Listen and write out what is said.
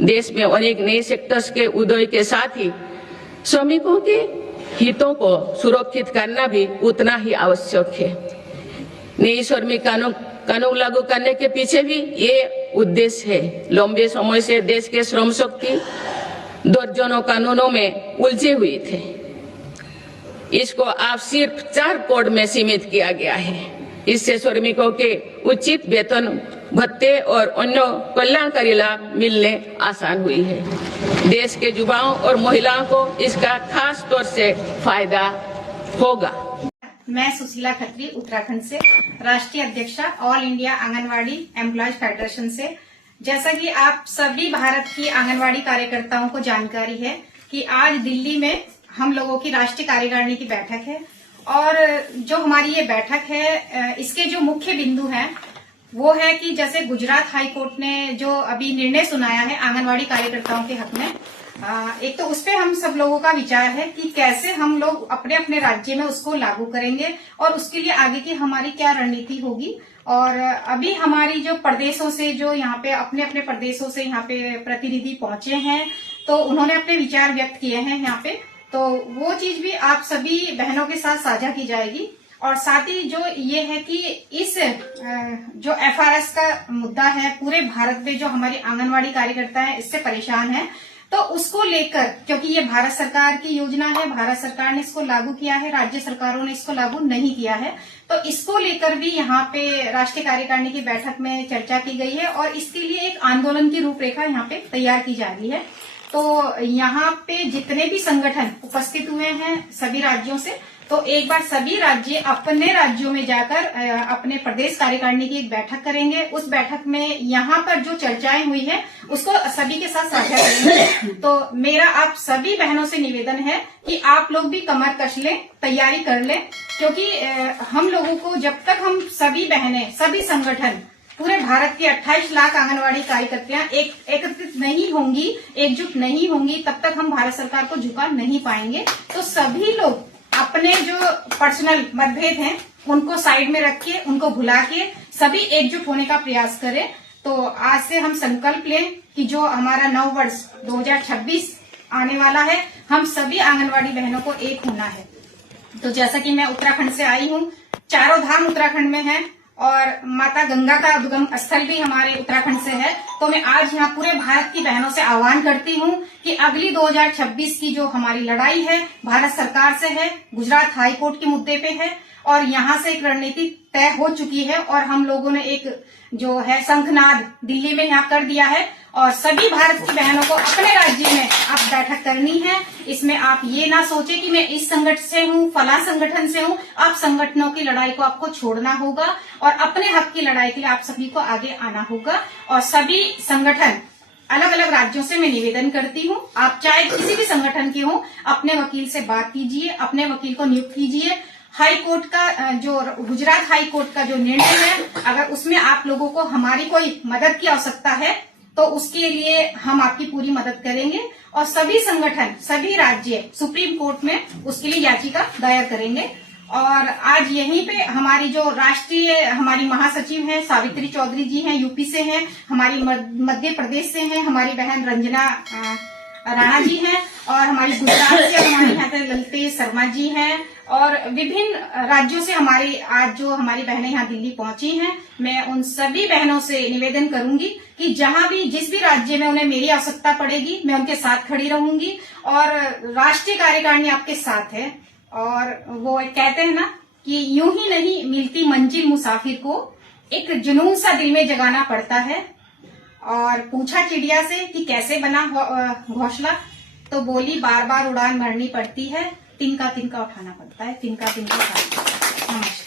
देश में अनेक नए सेक्टर्स के उदय के साथ ही श्रमिकों के हितों को सुरक्षित करना भी उतना ही आवश्यक है। नई श्रमिक कानून लागू करने के पीछे भी ये उद्देश्य है। लंबे समय से देश के श्रम शक्ति दर्जनों कानूनों में उलझे हुए थे। इसको आप सिर्फ 4 कोड में सीमित किया गया है। इससे श्रमिकों के उचित वेतन भत्ते और अन्य कल्याणकारी लाभ मिलने आसान हुई है। देश के युवाओं और महिलाओं को इसका खास तौर से फायदा होगा। मैं सुशीला खत्री उत्तराखंड से, राष्ट्रीय अध्यक्षा all India anganwadi employees federation से। जैसा कि आप सभी भारत की आंगनवाड़ी कार्यकर्ताओं को जानकारी है कि आज दिल्ली में हम लोगों की राष्ट्रीय कार्यकारिणी की बैठक है और जो हमारी ये बैठक है इसके जो मुख्य बिंदु हैं वो है कि जैसे गुजरात हाई कोर्ट ने जो अभी निर्णय सुनाया है आंगनवाड़ी कार्यकर्ताओं के हक में, एक तो उस पे हम सब लोगों का विचार है कि कैसे हम लोग अपने अपने राज्य में उसको लागू करेंगे और उसके लिए आगे की हमारी क्या रणनीति होगी। और अभी हमारी जो प्रदेशों से जो यहाँ पे अपने अपने प्रदेशों से यहाँ पे प्रतिनिधि पहुंचे हैं तो उन्होंने अपने विचार व्यक्त किए हैं यहाँ पे, तो वो चीज भी आप सभी बहनों के साथ साझा की जाएगी। और साथ ही जो ये है कि इस जो FRS का मुद्दा है पूरे भारत में जो हमारी आंगनवाड़ी कार्यकर्ता है इससे परेशान है, तो उसको लेकर, क्योंकि ये भारत सरकार की योजना है, भारत सरकार ने इसको लागू किया है, राज्य सरकारों ने इसको लागू नहीं किया है, तो इसको लेकर भी यहाँ पे राष्ट्रीय कार्यकारिणी की बैठक में चर्चा की गई है और इसके लिए एक आंदोलन की रूपरेखा यहाँ पे तैयार की जा रही है। तो यहाँ पे जितने भी संगठन उपस्थित हुए हैं सभी राज्यों से, तो एक बार सभी राज्य अपने राज्यों में जाकर अपने प्रदेश कार्यकारिणी की एक बैठक करेंगे। उस बैठक में यहाँ पर जो चर्चाएं हुई है उसको सभी के साथ साझा करेंगे। तो मेरा आप सभी बहनों से निवेदन है कि आप लोग भी कमर कस लें, तैयारी कर लें, क्योंकि हम लोगों को जब तक हम सभी बहनें, सभी संगठन, पूरे भारत की 28 लाख आंगनवाड़ी कार्यकर्तियां एकत्रित नहीं होंगी, एकजुट नहीं होंगी, तब तक हम भारत सरकार को झुका नहीं पाएंगे। तो सभी लोग अपने जो पर्सनल मतभेद हैं उनको साइड में रख के, उनको भुला के सभी एकजुट होने का प्रयास करें। तो आज से हम संकल्प लें कि जो हमारा नव वर्ष 2026 आने वाला है, हम सभी आंगनवाड़ी बहनों को एक होना है। तो जैसा कि मैं उत्तराखंड से आई हूँ, चारों धाम उत्तराखंड में है और माता गंगा का उद्गम स्थल भी हमारे उत्तराखंड से है। तो मैं आज यहाँ पूरे भारत की बहनों से आह्वान करती हूँ कि अगली 2026 की जो हमारी लड़ाई है भारत सरकार से है, गुजरात हाई कोर्ट के मुद्दे पे है और यहाँ से एक रणनीति तय हो चुकी है और हम लोगों ने एक जो है शंखनाद दिल्ली में यहाँ कर दिया है और सभी भारत की बहनों को अपने राज्य में अब बैठक करनी है। इसमें आप ये ना सोचे कि मैं इस संगठन से हूँ, फला संगठन से हूँ। आप संगठनों की लड़ाई को आपको छोड़ना होगा और अपने हक की लड़ाई के लिए आप सभी को आगे आना होगा। और सभी संगठन अलग अलग राज्यों से मैं निवेदन करती हूँ, आप चाहे किसी भी संगठन के हों, अपने वकील से बात कीजिए, अपने वकील को नियुक्त कीजिए। हाई कोर्ट का जो गुजरात हाई कोर्ट का जो निर्णय है, अगर उसमें आप लोगों को हमारी कोई मदद की आवश्यकता है तो उसके लिए हम आपकी पूरी मदद करेंगे और सभी संगठन, सभी राज्य सुप्रीम कोर्ट में उसके लिए याचिका दायर करेंगे। और आज यहीं पे हमारी जो राष्ट्रीय हमारी महासचिव हैं सावित्री चौधरी जी हैं, यूपी से हैं, हमारी मध्य प्रदेश से हैं, हमारी बहन रंजना राणा जी हैं और हमारी गुजरात से हमारे यहाँ से ललितेश शर्मा जी हैं और विभिन्न राज्यों से हमारी आज जो हमारी बहनें यहाँ दिल्ली पहुंची हैं। मैं उन सभी बहनों से निवेदन करूंगी कि जहां भी जिस भी राज्य में उन्हें मेरी आवश्यकता पड़ेगी मैं उनके साथ खड़ी रहूंगी और राष्ट्रीय कार्यकारिणी आपके साथ है। और वो कहते हैं ना कि यूं ही नहीं मिलती मंजिल मुसाफिर को, एक जुनून सा दिल में जगाना पड़ता है। और पूछा चिड़िया से कि कैसे बना घोंसला, तो बोली बार बार उड़ान भरनी पड़ती है, तिनका तिनका उठाना पड़ता है, तिनका तिनका उठाना। नमस्कार।